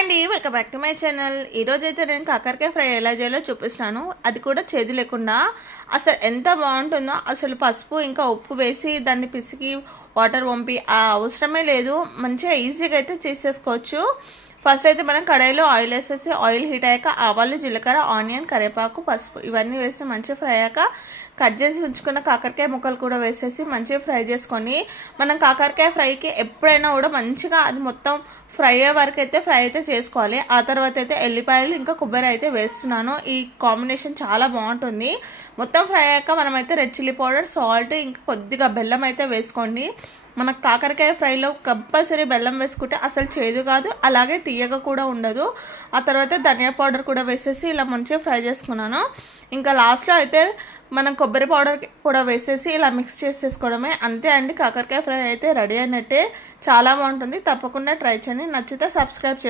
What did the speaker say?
అండి, welcome back to my channel. ఈరోజు అయితే నేను కాకరకాయ ఫ్రై ఎలా చేయాలో చూపిస్తాను. అది కూడా చేదు లేకుండా. అసలు ఎంత బాగుంటుందో. అసలు పసుపు ఇంకా ఉప్పు వేసి దాన్ని పిసికి వాటర్ పంపి ఆ అవసరమే లేదు. మంచిగా ఈజీగా అయితే చేసేసుకోవచ్చు. ఫస్ట్ అయితే మనం కడాయిలో ఆయిల్ వేసేసి ఆయిల్ హీట్ అయ్యాక ఆవాలు, జీలకర్ర, ఆనియన్, కరివేపాకు, పసుపు ఇవన్నీ వేసి మంచిగా ఫ్రై అయ్యాక కట్ చేసి ఉంచుకున్న కాకరకాయ ముక్కలు కూడా వేసేసి మంచిగా ఫ్రై చేసుకొని, మనం కాకరకాయ ఫ్రైకి ఎప్పుడైనా కూడా మంచిగా అది మొత్తం ఫ్రై అయ్యే వరకు అయితే ఫ్రై అయితే చేసుకోవాలి. ఆ తర్వాత అయితే ఎల్లిపాయలు ఇంకా కొబ్బరి అయితే వేస్తున్నాను. ఈ కాంబినేషన్ చాలా బాగుంటుంది. మొత్తం ఫ్రై అయ్యాక మనమైతే రెడ్ చిల్లీ పౌడర్, సాల్ట్ ఇంకా కొద్దిగా బెల్లం అయితే వేసుకోండి. మనకు కాకరకాయ ఫ్రైలో కంపల్సరీ బెల్లం వేసుకుంటే అసలు చేదు కాదు, అలాగే తీయగా కూడా ఉండదు. ఆ తర్వాత ధనియా పౌడర్ కూడా వేసేసి ఇలా మంచిగా ఫ్రై చేసుకున్నాను. ఇంకా లాస్ట్లో అయితే మనం కొబ్బరి పౌడర్ కూడా వేసేసి ఇలా మిక్స్ చేసేసుకోవడమే. అంతే అండి, కాకరకాయ ఫ్రై అయితే రెడీ అయినట్టే. చాలా బాగుంటుంది. తప్పకుండా ట్రై చేయండి. నచ్చితే సబ్స్క్రైబ్